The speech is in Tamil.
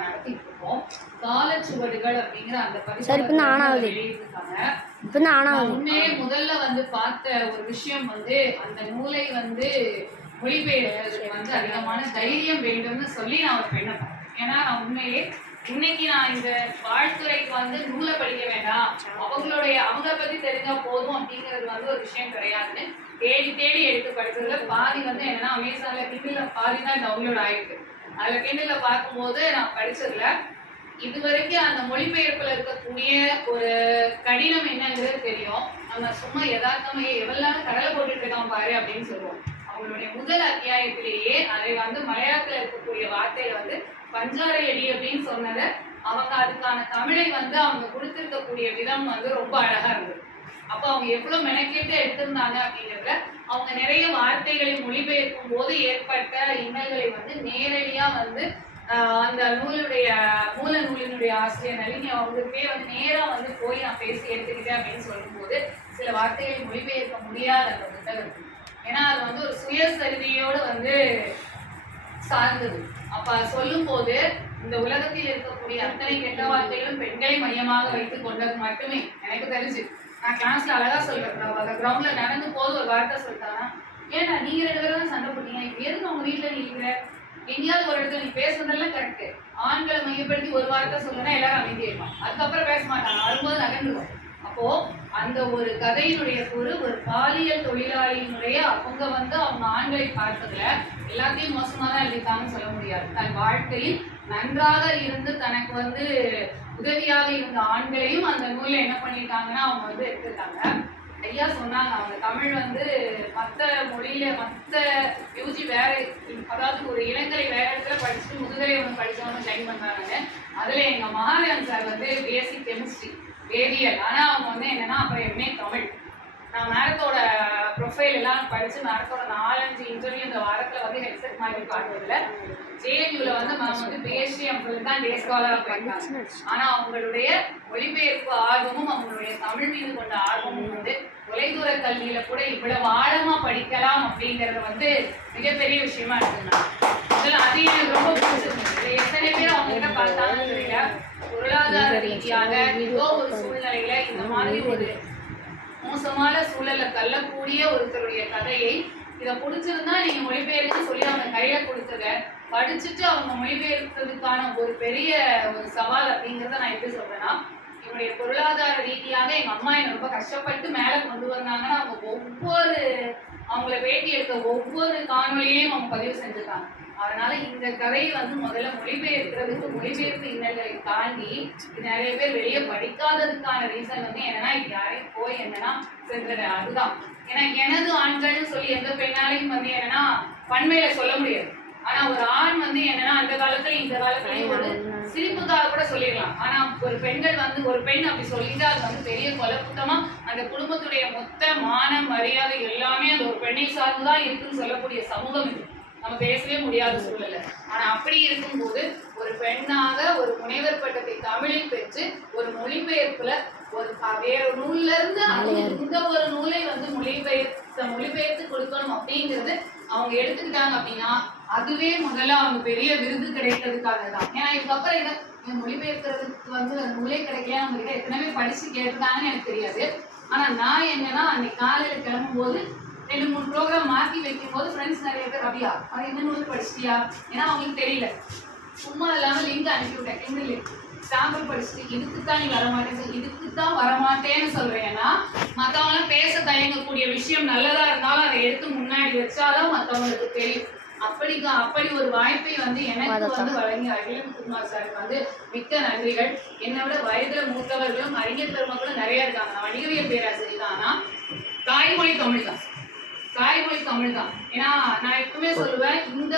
நடத்திட்டு இருக்கோம் காலச்சுவடுகள் அப்படிங்கிற அந்த. வெளியிட்டிருக்காங்க. இப்போ உண்மையே முதல்ல வந்து பார்த்த ஒரு விஷயம் வந்து அந்த நூலை வந்து மொழிபெயர்ப்பதற்கு வந்து அதிகமான தைரியம் வேண்டும்னு சொல்லி நான் ஒரு பெண்ணை ஏன்னா நான் உண்மையே இன்னைக்கு நான் இந்த வாழ்த்துறைக்கு வந்து நூலை படிக்க வேண்டாம். அவங்களுடைய அவங்கள பத்தி தெரிஞ்சா போதும் அப்படிங்கிறது வந்து ஒரு விஷயம் கிடையாதுன்னு தேடி தேடி எடுத்து படிச்சதுல பாதி வந்து என்னன்னா அமேசான்ல கிண்டில்ல பாதி தான் டவுன்லோட் ஆயிருக்கு. அதில் கிண்டில்ல பார்க்கும்போது நான் படித்ததில் இது வரைக்கும் அந்த மொழிபெயர்ப்பில் இருக்கக்கூடிய ஒரு கடினம் என்னங்கிறது தெரியும். நம்ம சும்மா யதார்த்தமா எவ்வளவு கடலை போட்டுட்டு இருக்கான் பாரு அப்படின்னு சொல்லுவோம். அவங்களுடைய முதல் அத்தியாயத்திலேயே அதை வந்து மலையாளத்தில் இருக்கக்கூடிய வார்த்தையை வந்து பஞ்சாரை அடி அப்படின்னு சொன்னதை. அவங்க அதுக்கான தமிழை வந்து அவங்க கொடுத்துருக்கக்கூடிய விதம் வந்து ரொம்ப அழகா இருந்தது. அப்போ அவங்க எவ்வளவு மெனக்கெட்டு எடுத்திருந்தாங்க அப்படிங்கிறதுல அவங்க நிறைய வார்த்தைகளை மொழிபெயர்க்கும் போது ஏற்பட்ட இன்னல்களை வந்து நேரடியா வந்து அந்த நூலுடைய மூல நூலினுடைய ஆசிரியர் நளினி அவங்களுக்கே வந்து நேரா வந்து போய் நான் பேசி எடுத்துக்கிட்டேன் அப்படின்னு சொல்லும்போது சில வார்த்தைகளை மொழிபெயர்க்க முடியாத அந்த புத்தகத்துக்கு ஏன்னா அது வந்து ஒரு சுயசரிதியோடு வந்து சார்ந்தது. அப்ப சொல்லும் போது இந்த உலகத்தில் இருக்கக்கூடிய அத்தனை கெட்ட வார்த்தைகளும் பெண்களை மையமாக வைத்து கொண்டது மட்டுமே. எனக்கு தெரிஞ்சு. நான் கிளாஸ்ல அழகா சொல்றேன் கிரவுண்ட்ல நடந்து போது ஒரு வார்த்தை சொல்லிட்டானா ஏன்னா நீங்க ரெண்டு பேரும் தான் சண்டை போட்டீங்க? இப்ப எதுக்கு உங்க வீட்டுல நீ இருக்கிற எங்கேயாவது ஒரு இடத்துல நீ பேசுறதெல்லாம் கரெக்ட் ஆண்களை மையப்படுத்தி ஒரு வார்த்தை சொல்லுனா எல்லாரும் அமைதியாயிருப்பான் அதுக்கப்புறம் பேச மாட்டாங்க. வரும்போது நகர்ந்துருவோம் அப்போ அந்த ஒரு கதையினுடைய ஒரு ஒரு பாலியல் தொழிலாளியினுடைய அவங்க வந்து அவங்க ஆண்களை பார்த்ததுல எல்லாத்தையும் மோசமா தான் எழுதிட்டாங்கன்னு சொல்ல முடியாது. தன் வாழ்க்கையில் நன்றாக இருந்து தனக்கு வந்து உதவியாக இருந்த ஆண்களையும் அந்த என்ன பண்ணிருக்காங்கன்னா அவங்க வந்து எடுத்திருக்காங்க. ஐயா சொன்னாங்க அவங்க தமிழ் வந்து மற்ற மொழியில மற்ற யூஜி வேற அதாவது ஒரு இளங்கலை வேற இடத்துல படிச்சுட்டு முதுகலை ஒன்று படிச்சவங்க ஜாயின் பண்ணாங்க அதுல எங்க மகாதேவன் சார் வந்து பிஎஸ்சி கெமிஸ்ட்ரி வேதியியல். ஆனா அவங்க வந்து என்ன அப்புறம் எம்ஏ தமிழ் நான் மேரத்தோட நான் எல்லாம் படிச்சு மேரத்தோட நாலஞ்சு இன்டர்வியூ இந்த வாரத்துல வந்து ஹெட்செட் மாதிரி காட்டுறதுல. ஜேஎன்யூல வந்து மேம் வந்து பிஹெச்டி தான் டே ஸ்காலராக போயிருக்காங்க. ஆனா அவங்களுடைய மொழிபெயர்ப்பு ஆர்வமும் அவங்களுடைய தமிழ் மீது கொண்ட ஆர்வமும் வந்து தொலைதூர கல்வியில கூட இவ்வளவு ஆழமா படிக்கலாம் அப்படிங்கறது வந்து மிகப்பெரிய விஷயமா இருக்குங்க முதல்ல அது எனக்கு ரொம்ப பிடிச்சிருந்தது. எத்தனை பேர் அவங்க கிட்ட பார்த்தாலும் தெரியல. பொருளாதார ரீதியாக ஏதோ ஒரு சூழ்நிலையில இந்த மாதிரி ஒரு மோசமான சூழல்ல தள்ளக்கூடிய ஒருத்தருடைய கதையை இதை பிடிச்சிருந்தா நீங்க மொழிபெயர்த்து சொல்லி அவங்க கையில கொடுத்தத படிச்சுட்டு அவங்க மொழிபெயர்த்ததுக்கான ஒரு பெரிய ஒரு சவால் அப்படிங்கிறத நான் எப்படி சொல்றேன்னா என்னுடைய பொருளாதார ரீதியாக எங்க அம்மா என்னை ரொம்ப கஷ்டப்பட்டு மேல கொண்டு வந்தாங்கன்னா அவங்க ஒவ்வொரு அவங்கள பேட்டி எடுத்த ஒவ்வொரு காணொலியையும் அவங்க பதிவு செஞ்சுருக்காங்க அதனால இந்த கதையை வந்து முதல்ல மொழிபெயர்க்கிறதுக்கு மொழிபெயர்ப்பு இன்னல்களை தாண்டி நிறைய பேர் வெளியே படிக்காததுக்கான ரீசன் வந்து என்னன்னா இது யாரையும் போய் என்னன்னா சென்றது அதுதான். ஏன்னா எனது ஆண்கள்னு சொல்லி எந்த பெண்ணாலையும் வந்து என்னன்னா பண்மையில சொல்ல முடியாது ஆனா ஒரு ஆண் வந்து என்னன்னா அந்த காலத்துல இந்த காலத்துலயும் ஒரு சிரிப்புக்காக கூட சொல்லிடலாம். ஆனா ஒரு பெண்கள் வந்து ஒரு பெண் அப்படி சொல்லிட்டு அது வந்து பெரிய கொலப்புத்தமா அந்த குடும்பத்துடைய மொத்த மானம் மரியாதை எல்லாமே அந்த ஒரு பெண்ணை சார்ந்துதான் இருக்குன்னு சொல்லக்கூடிய சமூகம் இது. நம்ம பேசவே முடியாத சூழல்ல. ஆனா அப்படி இருக்கும்போது ஒரு பெண்ணாக ஒரு முனைவர் பட்டத்தை தமிழில் பெற்று ஒரு மொழிபெயர்ப்புல ஒரு வேற நூல்ல இருந்து இந்த ஒரு நூலை வந்து மொழிபெயர்த்த மொழிபெயர்த்து கொடுக்கணும் அப்படிங்கிறது அவங்க எடுத்துக்கிட்டாங்க அப்படின்னா அதுவே முதல்ல அவங்க பெரிய விருது கிடைக்கிறதுக்காக தான் ஏன்னா இதுக்கப்புறம் இதை மொழிபெயர்க்கிறதுக்கு வந்து அந்த நூலே கிடைக்கல அவங்க கிட்ட படிச்சு கேட்டிருக்காங்கன்னு எனக்கு தெரியாது. ஆனா நான் என்னன்னா அன்னைக்கு காலையில கிளம்பும் போது ரெண்டு மூணு ப்ரோக்ராம் மாற்றி வைக்கும் போது ஃப்ரெண்ட்ஸ் நிறைய பேர் அப்படியா அவன் என்ன நூல் படிச்சிட்டியா? ஏன்னா அவங்களுக்கு தெரியல. சும்மா இல்லாமல் லிங்க் அனுப்பி விட்டேன் கிண்டில் லிங்க் சாம்பிள் படிச்சுட்டு இதுக்கு தான் நீ வரமாட்டேன்னு இதுக்கு தான் வரமாட்டேன்னு சொல்றேன்னா மத்தவங்க பேச தயங்கக்கூடிய விஷயம் நல்லதா இருந்தாலும் அதை எடுத்து முன்னாடி வச்சாதான் மத்தவங்களுக்கு தெரியும். அப்படி அப்படி ஒரு வாய்ப்பை வந்து எனக்கு வந்து வழங்கி அகிலன் குமார் சாருக்கு வந்து மிக்க நன்றிகள். என்னை விட வயதுல மூத்தவர்களும் அறிஞர் பெருமக்களும் நிறைய இருக்காங்க. நான் வணிகவியல் பேராசிரியர் தான். தாய்மொழி தமிழ் தான் தாய்மொழி தமிழ் தான் ஏன்னா நான் எப்பவுமே சொல்லுவேன் இந்த